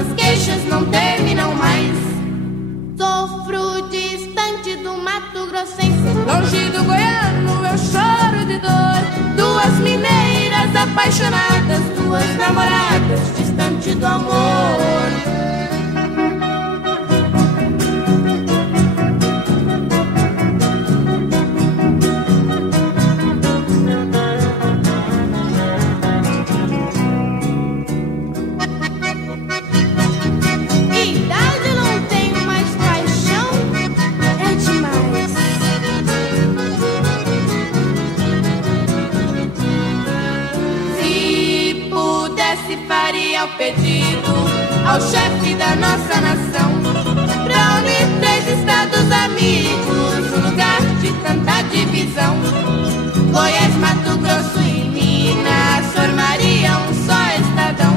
nossas queixas não terminam mais. Sofro distante do Mato Grossense, longe do goiano eu choro de dor. Duas mineiras apaixonadas, duas namoradas, distante do amor. Faria o pedido ao chefe da nossa nação pra unir três estados amigos no lugar de tanta divisão. Goiás, Mato Grosso e Minas formariam um só estadão.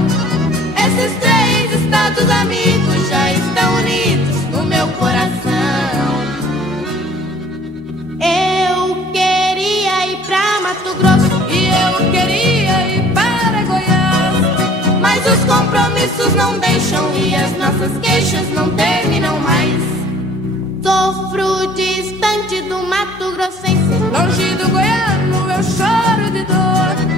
Esses três estados amigos já estão unidos no meu coração. Eu queria ir pra Mato Grosso e eu queria ir para Goiás, mas os compromissos não deixam e as nossas queixas não terminam mais. Sofro distante do Mato Grossense, longe do goiano eu choro de dor.